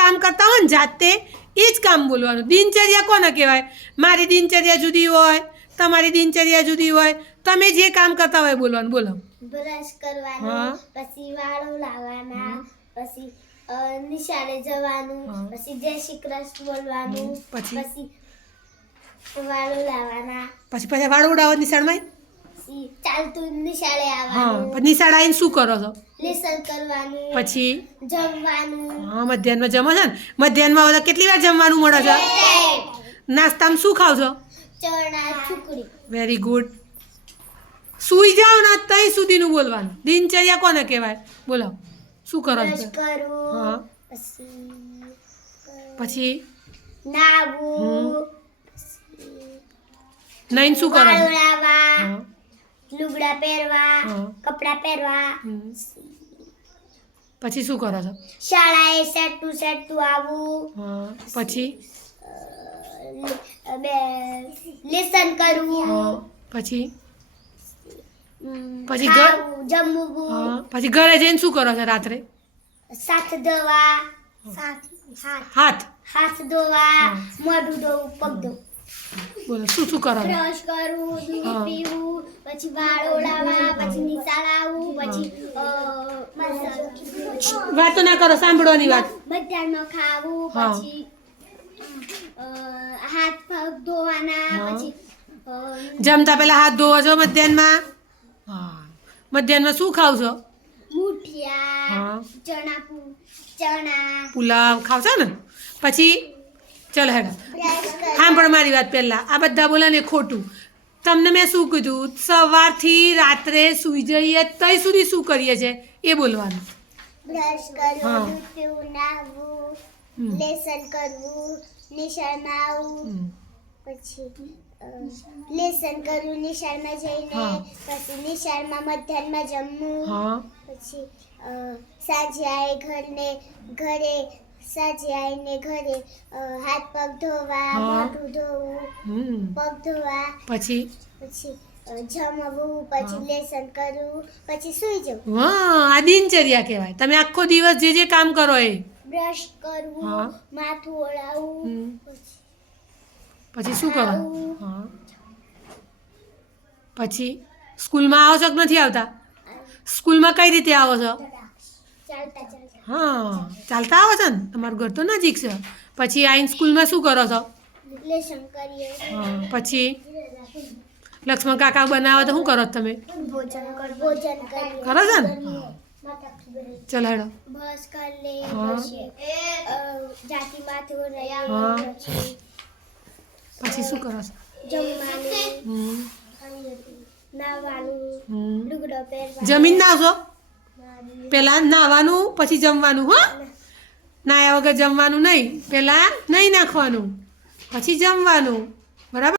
કામ કરતા હોય ને જાતે એ જ કામ બોલવાનું. દિનચર્યા કોને કહેવાય? મારી દિનચર્યા જુદી હોય, તમારી દિનચર્યા જુદી હોય, તમે જે કામ કરતા હોય બોલવાનું. બોલો. બ્રશ કરવાનું, પછી વાળો લાવવાના, પછી નિશાળે જવાનું, પછી જય શ્રી કૃષ્ણ બોલવાનું, પછી વાળો લાવવાના, પછી વાળો ઉડાવો નિશાળમાં. ચાલતું નિશાળે આવવાનું. નિશાળ આવીને શું કરો છો? લેસન કરવાનું, પછી જમવાનું. મધ્યાહનમાં જમો છો ને? મધ્યાહનમાં કેટલી વાર જમવાનું મળે છે? નાસ્તામાં શું ખાવ છો? ચણા ખીચડી. Very good. સુઈ જાઓ ને ત્યાં સુધીનું બોલવાનું. દિનચર્યા કોને કહેવાય? બોલો. શું કરો છો? કરવું, પછી નાવું, નહીં શું કરો? લુગડા પહેરવા, કપડા પહેરવા. પછી શું કરો છો? શાળાએ સેટું આવવું. પછી લેસન કરવું. પછી જમવું. પછી ઘરે જઈને શું કરો છો રાત્રે? હાથ ધોવા, હાથ ધોવા, મોઢું ધોવું, પગ ધોવું. બોલો શું શું કરો? બ્રશ કરવું, દૂધ પીવું, પછી વાળ ઓળાવવા, પછી નિશાળ આવવું, પછી વાતો ના કરો, સાંભળવાની વાત. મધ્યાહન ખાવું, પછી હાથ પગ ધોવાના, પછી જમતા પહેલા હાથ ધોવો છો મધ્યાહનમાં? મધ્યાહનમાં શું ખાવ છો? મુઠિયા, ચણા, પુલાવ ખાવ છો ને? પછી ચલ હેડો સાંભળ મારી વાત. પહેલાં આ બધા બોલે ને ખોટું. તમને મેં શું કીધું? સવારથી રાત્રે સૂઈ જઈએ ત્યાં સુધી શું કરીએ છીએ એ બોલવાનું. બ્રશ કરવું, દૂધ પીવું, નાહવું, લેસન કરવું, નિશાળમાં આવવું, પછી લેસન કરવું, નિશાળમાં જઈને, પછી નિશાળમાં મધ્યાહનમાં જમવું, પછી સાંજે આવીને હાથ પગ ધોવા, મોઢું ધોવું, પગ ધોવા, પછી જમવું, પછી લેસન કરવું, પછી સૂઈ જવું. આ દિનચર્યા કહેવાય. તમે આખો દિવસ જે જે કામ કરો એ. બ્રશ કરવું, માથું ઓળાવવું, પછી શું કરો? પછી સ્કૂલમાં આવો છો કે નથી આવતા? સ્કૂલમાં કઈ રીતે આવો છો? ચાલતા આવો છો ને? તમારું ઘર તો નજીક છે. પછી આવીને સ્કૂલમાં શું કરો છો? લેસન કરીએ. પછી લક્ષ્મણ કાકા બનાવો તો શું કરો તમે? ભોજન કરો છો ને? ચલો હેડો. બસ કર લે, જાતિ માથે પછી શું કરો છો? જમવાનું, નાવાનું, લુગડો પહેરવાનો. જમીન નાવશો? પહેલાં નાવાનું પછી જમવાનું. નાયા વગર જમવાનું નહીં. પહેલાં નહીં નાખવાનું પછી જમવાનું. બરાબર.